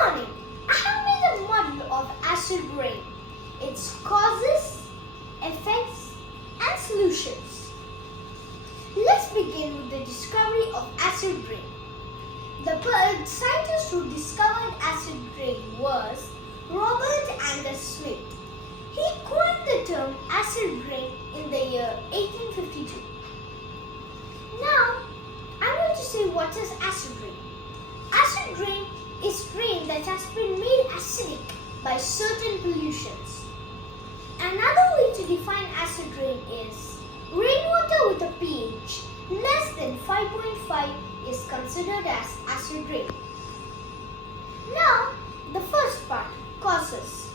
morning, I have made a model of acid rain, its causes, effects, and solutions. Let's begin with the discovery of acid rain. The scientist who discovered acid rain was Robert Angus Smith. He coined the term acid rain in the year 1852. Now, I'm going to say what is acid rain. Acid rain is rain that has been made acidic by certain pollutions. Another way to define acid rain is rainwater with a pH less than 5.5 is considered as acid rain. Now, the first part, causes.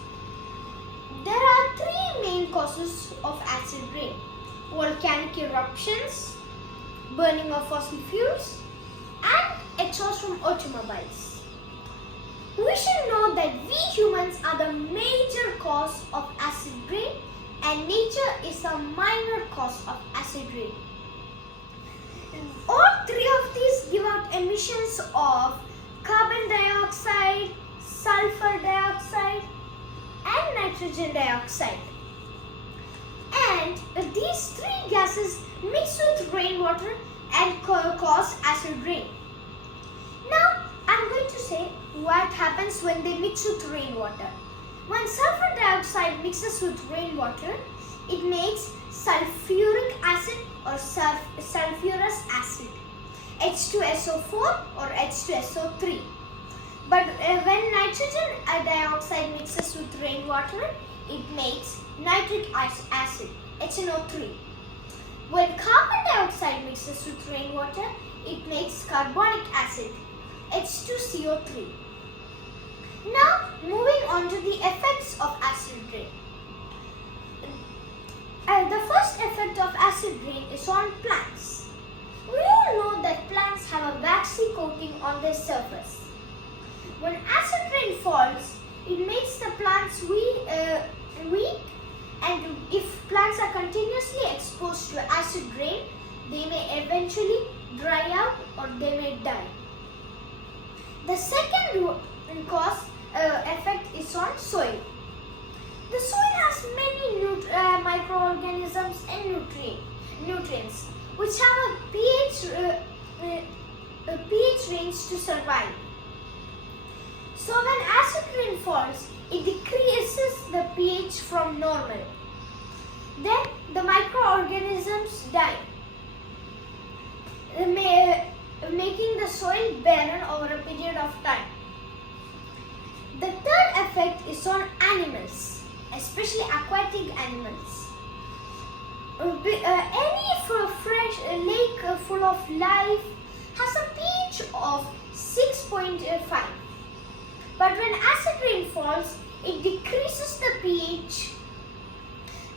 There are three main causes of acid rain: volcanic eruptions, burning of fossil fuels, and exhaust from automobiles. We should know that we humans are the major cause of acid rain and nature is a minor cause of acid rain. All three of these give out emissions of carbon dioxide, sulfur dioxide, and nitrogen dioxide. And these three gases mix with rainwater and cause acid rain. Now, I'm going to say what happens when they mix with rainwater. When sulfur dioxide mixes with rainwater, it makes sulfuric acid or sulfurous acid, H2SO4 or H2SO3. But when nitrogen dioxide mixes with rainwater, it makes nitric acid, HNO3. When carbon dioxide mixes with rainwater, it makes carbonic acid, H2CO3. Now, moving on to the effects of acid rain. The first effect of acid rain is on plants. We all know that plants have a waxy coating on their surface. When acid rain falls, it makes the plants weak, and if plants are continuously exposed to acid rain, they may eventually dry out or they may die. The second effect is on soil. The soil has many microorganisms and nutrients which have a pH range to survive. So when acid rain falls, it decreases the pH from normal. Then the microorganisms die, making the soil barren over a period of time. The third effect is on animals, especially aquatic animals. Any fresh lake full of life has a pH of 6.5. But when acid rain falls, it decreases the pH.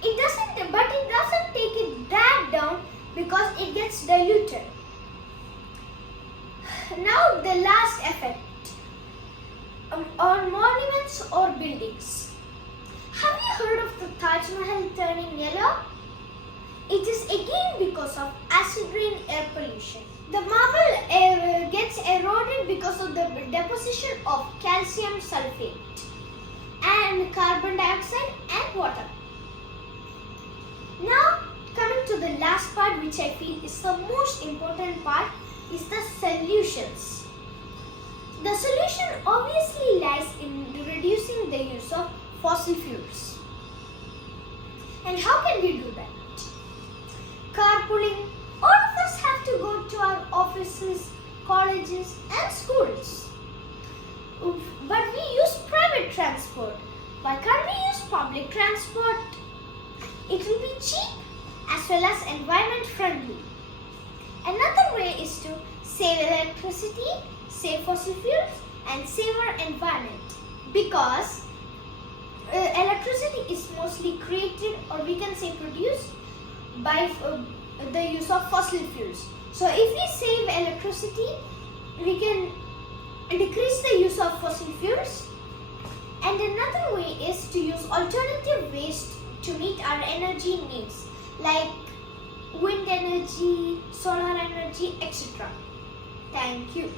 It doesn't take it that down because it gets diluted. Now the last effect on monuments or buildings. Have you heard of the Taj Mahal turning yellow? It is again because of acid rain air pollution. The marble gets eroded because of the deposition of calcium sulfate and carbon dioxide and water. Now, coming to the last part, which I feel is the most important part, is the solutions. The solution obviously lies in reducing the use of fossil fuels. And how can we do that? Carpooling. All of us have to go to our offices, colleges and schools. But we use private transport. Why can't we use public transport? It will be cheap as well as environment friendly. Another way is to save electricity, save fossil fuels and save our environment, because electricity is mostly created, or we can say produced, by the use of fossil fuels. So if we save electricity, we can decrease the use of fossil fuels. And another way is to use alternative ways to meet our energy needs, like wind energy, solar energy, etc. Thank you.